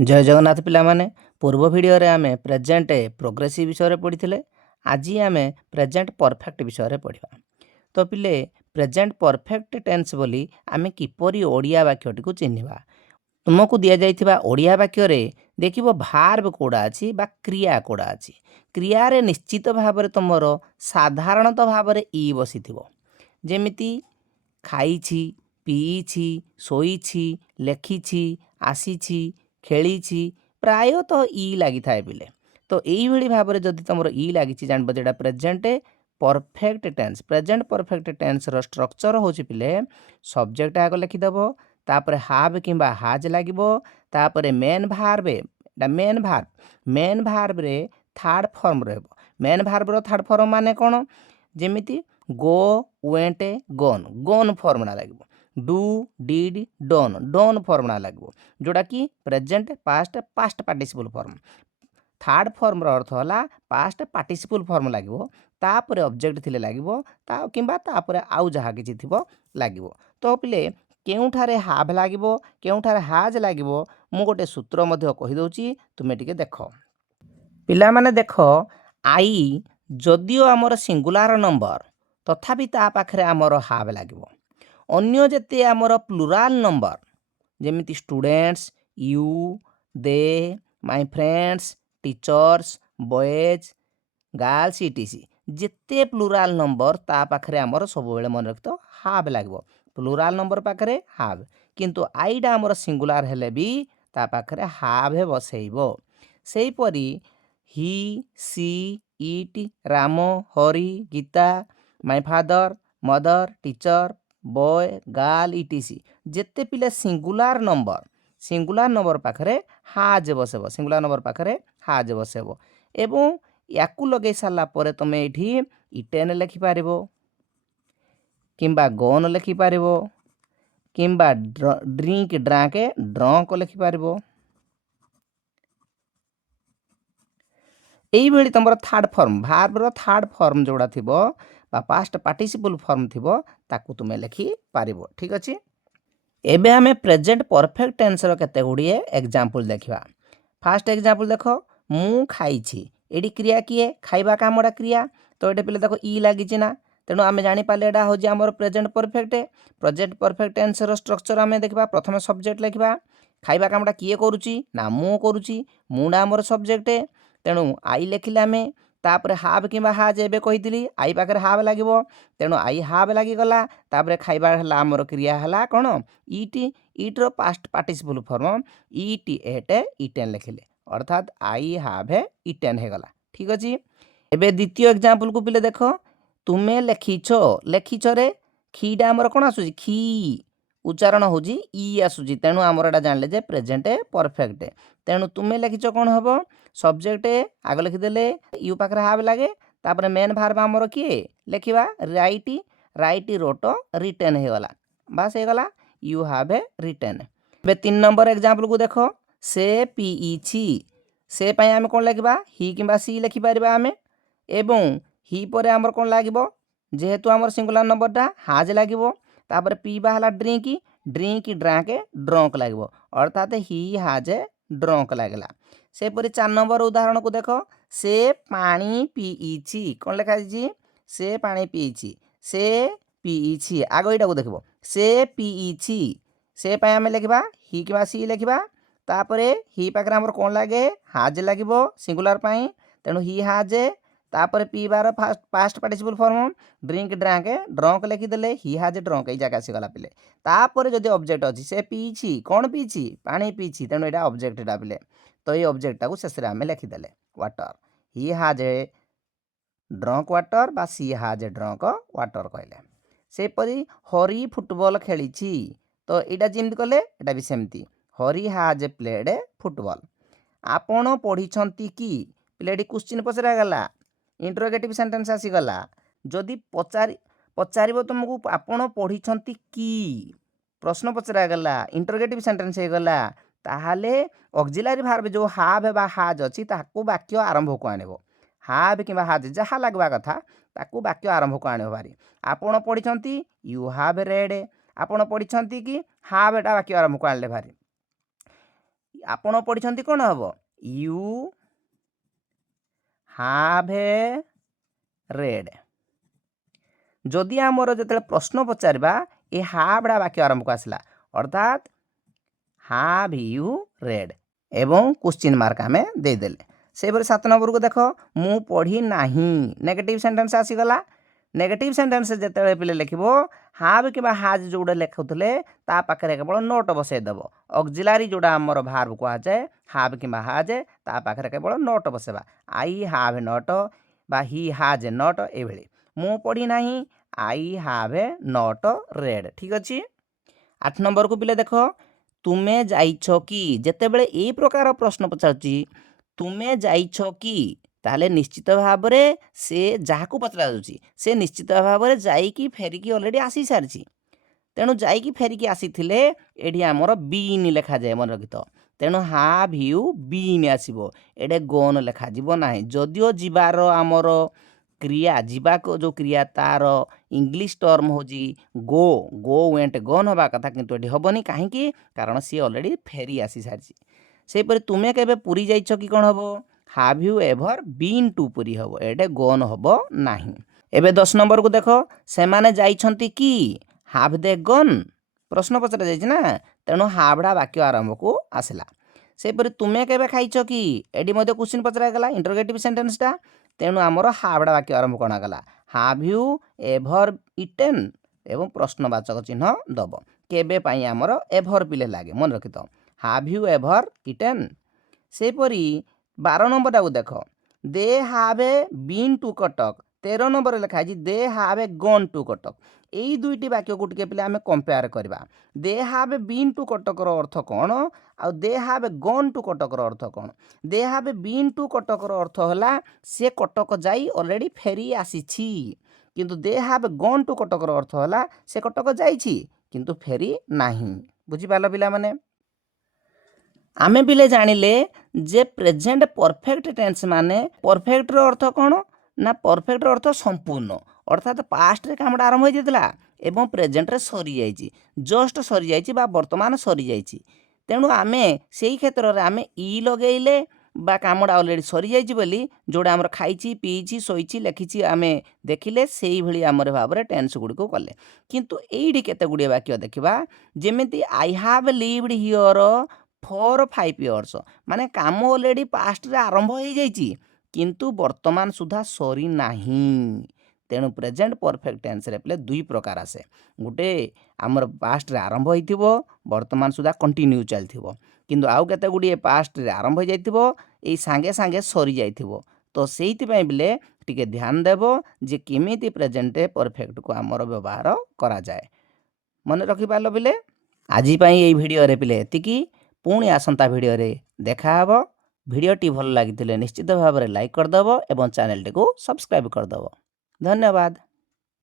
जय जगन्नाथ पिलामाने पूर्व वीडियो रे आमे प्रेजेंट प्रोग्रेसिव विषय पढ़ी आज आम प्रेजेंट परफेक्ट विषय पढ़ा। तो पिले प्रेजेंट परफेक्ट टेंस बोली आमे किपरि ओडिया वाक्यटी को चिन्हवा। तुमको दि जाइथिबा ओडिया वाक्य रे देखिबो भार्ब कोडा अछि बा क्रिया कोडा अछि। क्रिया रे निश्चित भाव तुमर साधारणतः भाव ई बसिथिबो। जेमिति खाइछि, पीछि, शोइछि, लेखिछि, आसीछि, खेलिछि प्रायतः ई लगी थाए पिले। तो यही भाव में जदि तुम ई लगी जानब जेटा present perfect tense. Present perfect tense रो स्ट्रक्चर होछि पिले सब्जेक्ट आग लिखिदेव, तापर हाव किंबा हाज लागिबो, तापर मेन भार्ब मेन भार्ब रे थर्ड फॉर्म रहबो। मेन भार्ब रो थर्ड फॉर्म माने कोन? जेमिति go, went, gone gone formula लगे। Do, did, done done formula लगे, जोड़ा कि present past past participle form. Third form अर्थ है पास्ट पार्टिसिपल फॉर्म लगे, तापर ऑब्जेक्ट थिले लगे किंबा तापर आउ जहाँ किछि थिबो लगे। तो पिले केउठारे हाव लगे केउठारे हाज लगे मु गोटे सूत्र मध्य कहि दउची, तुमे टिके देख। पिला माने देख, आई जदियो आमर सिंगुलार नंबर तथापि ता पाखरे आमर हाव लगे। अन्य जेते आमर प्लुराल नंबर जेमिति students, you, they, my friends, teachers, boys, girls etc जेते प्लुराल नंबर ता पाखरे आमर सब बेले मन रखतो हाव लागबो। प्लुराल नंबर पाखरे हाव, किंतु आईडा आमर सिंगुलार हेले भी ता पाखरे हाव बसेइबो। सेही परी he, she, it, Ram, Hari, Gita, my father, mother, teacher, boy, girl etc जेते पिले सिंगुलार नंबर पाखरे हाज बसेबो। सिंगुलार नंबर पाखरे हाज बसेबो एवं याकू लगे सारा पर तुम ये इटेन लिखिपार किंबा गन लिखिपार किंबा ड्रिंक ड्रांक ड्रंक लिखिपार। यही तुम थर्ड फॉर्म भार्बर थर्ड फॉर्म जोड़ा थी पास्ट पार्टिसिपल फॉर्म थी ताकू तुम लिखिपार। ठीक अच्छे। एबे हमें प्रेजेंट परफेक्ट टेंस रो केते गुड़िए एग्जांपल देखिबा। फास्ट एग्जांपल देखो, मु खाइछि। एडी क्रिया किए खाइबा कामडा क्रिया। तो एटे पिले देखो ई लागिछि ना, तेणु आमे जानि पाले एडा हो जे हमर present perfect. Present perfect tense रो स्ट्रक्चर आमे देखबा। प्रथमे सब्जेक्ट लिखबा, खाइबा कामडा किए करूछि ना मु करूछि, मुडा हमर सब्जेक्ट। तेणु आई लिखिले आमे, तापर हाव किंबा हाज एबे कहितली आई पाखरे हाव लागिबो, तेणु आई हाव लागि गला। तापर खाइबा हला हमर क्रिया हला कोन ईट। ईट रो पास्ट पार्टिसिपल फॉर्म ईट एट इटेन लिखिले, अर्थात आई हाव इटेन हे गला। ठीक अछि। एबे द्वितीय एग्जांपल को पिले देखो, तुमे लेखिछो। लेखिछो रे खीडा हमर कोन आसुची खी, उच्चारण होजी ई आसुची, तेणु हमर एटा जानले जे प्रेजेंट परफेक्ट। तेणु तुमे लेखिछो कोन हबो सब्जेक्ट आग लिखिदेले यू पाखरे हाव लागे, तापर मेन भार्ब हमर किए लिखिबा राइट। राइट रोट रिटेन हे गला, बस हे गला यू हाव रिटेन। बे 3 नंबर एग्जांपल को देखो, से पीइछि। से पई आमे कोन लिखबा ही किंबा सी लिखि परबा आमे, एवं ही परे हमर कोन लागिबो जेहेतु हमर सिंगुलर नंबरटा हाज लागिबो। तापर पीबा हला ड्रिंक, ड्रिंक ड्रांक ड्रंक लागिबो, अर्थात ही हाज ड्रंक लागला। से परी 4 नंबर उदाहरण को देखो, से पानी पीइछि। कोन लिखा छी से पानी पीइछि, से पीइछि आग एटा को देखबो से पीइछि। से पई आमे लिखबा ही किबा सी लिखबा, तापरे ही पाखरे हमर कोन लागे हाज लागिबो सिंगुलर पई, तेणु ही हाज। तापर पीबार past participle form drink drank drunk लिखि देले ही हाज ड्रंक ई जगह आसी गला पिले। तापर जदि ऑब्जेक्ट अछि से पीछि, कोन पीछि पानी पीछि, तेणु एटा ऑब्जेक्ट एटा पिले। तो ये ऑब्जेक्ट टाको शेष रे आमे लिखि देले वाटर। ही हाज ड्रंक वाटर बा सी हाज ड्रंक वाटर कहले। से परी हरी फुटबॉल खेलिछि, तो एटा जेमति कले एटा भी सेमति हरी हाज प्लेड फुटबॉल। आपण पढ़िछंती कि प्लेडी क्वेश्चन पचरा गला, इंटरोगेटिव सेंटेंस आसी गला। जदि पचारिबो तुमको आपण पढ़िछंती कि प्रश्न पचरा गला इंटरोगेटिव सेंटेंस हे गला, ताहाले ऑक्सिलरी भार्ब जो हाव बा हाज अछि ताकू वाक्य आरंभ को आनिबो। हाव किंबा हाज जहा लागबा कथा ताकू वाक्य आरंभ को आनिबो बारी। आपण पढ़िछंती यू हाव रेड, आपण पढ़िछंती कि हाव एटा वाक्य आरंभ को आनले भारी। आपण पढ़ी कौन हम यू हाव ए रेड जदि आमर जो प्रश्न पचारा ये हावड़ा वाक्य आरंभ को आसला अर्थात हाव यू रेड एवं क्वेश्चन मार्क आम देदेले से 7 नंबर को देख मु पढ़ी नहीं नेगेटिव सेंटेंस आसीगला नेगेटिव सेंटेंस जिते पे लिख हाव कि हाज जोड़ा लिखुले ता पाखे केवल नोट बसईदेव ऑक्सिलरी जोड़ा आमर भार्ब कहुए हाव कि हाज ता पाखे केवल नोट बसेबा आई हाव ए नोट बा ही हाज ए नोट ये मु पढ़ी नहीं आई हाव ए नोट रेड ठीक अच्छे 8 नंबर को पिले देख तुमे जाइछ कि जेतेबेले एई प्रकार प्रश्न पचारुची तुमे जाइछ कि ताहले निश्चित भाव में से जहाँ को पचरा से निश्चित भाव में जाइकी फेरिकी ऑलरेडी आसी सारी तेणु जाइकी फेरिकी आसी एठी आमर बीन लेखा जाए मन रखिथ तेणु हाव यू बीन आसीबो एडे गोन लेखा जीवो नाही जदिओ जीवार आमर क्रिया जीवा को जो क्रिया तार इंग्लिश टर्म होजी गो गो वेंट गोन हवा कथा किंतु एठी हबनी काहेकि कारण सी ऑलरेडी फेरी आसी सारी सेपरि तुमे केबे पुरी जाइछ कि कोन हबो have you ever been to Puri हम एटे गोन हम ना एबे 10 नंबर को देख से माने जाइछंती कि हाव दे गन प्रश्न पचरा जाइछ ना तेणु हावड़ा वाक्य आरंभ को आसला सेपरि तुमे केबे खाइछ कि एडी मध्ये क्वेश्चन पचरा गला इंटरोगेटिव सेंटेंसटा तेणु आमर हावड़ा वाक्य आरंभ कोना गला हाव यू एभर इटेन एवं प्रश्नवाचक चिन्ह दब केबे पाई आमर एभर पिले लागे मन रखिथ हाव यू एभर इटेन सेपरि 12 नंबर को देख they have a been to Cuttack 13 number लिखा they have a gone to Cuttack यही दुईटी वाक्य को टिके पिले आमे कंपेयर करबा they have a been to Cuttack रो अर्थ कौन आ they have a gone to Cuttack रो अर्थ कौन they have a been to Cuttack रो अर्थ होला से कटक जाई ऑलरेडी फेरी आसीछि किंतु दे have a gone to Cuttack रो अर्थ होला से कटक जाईछि किंतु फेरी नाही बुझी पालो पिला माने आमे बिले जानिले जे प्रेजेंट परफेक्ट टेंस माने परफेक्ट रो अर्थ कौन ना परफेक्ट रो अर्थ संपूर्ण अर्थात पास्ट रे कामडा आरंभ हो जाइतला एवं प्रेजेंट रे सरी जाइछि जस्ट सरी जाइछि बा वर्तमान सरी जाइछि तेणु आमे सेही क्षेत्र रे आमे ई लगेइले बा कामडा ऑलरेडी सरी जाइछि बोली जोडा हमर खाइछि पीछि सोइछि लेखिछि आमे देखिले सेही भली हमर भाव रे टेंस गुडी को कले किंतु एडी केते गुडी वाक्य देखिबा जेमिति I have lived here for 5 years माने काम ऑलरेडी पास्ट रे आरंभ हो जाइछि किंतु वर्तमान सुधा सरी नाही तेणु प्रेजेंट परफेक्ट टेंस रे प्ले दुई प्रकार आसे गुटे हमर पास्ट रे आरंभ होइथिबो वर्तमान सुधा कंटिन्यू चलथिबो किंतु आउ केते गुडी पास्ट रे आरंभ हो जाइथिबो एई सांगे सांगे सरी जाइथिबो तो सेहिति पय बिले टिके ध्यान देबो जे केमिति प्रेजेंट परफेक्ट को हमर व्यवहार करा जाय मन रखि पालो बिले आजि पय एई वीडियो रे पिले एतिकी पुणी आसंता वीडियो रे देखा हबो वीडियोटी भल लागिथिले निश्चित भाव में लाइक करदबो एवं चैनल टी को सब्सक्राइब करदबो धन्यवाद।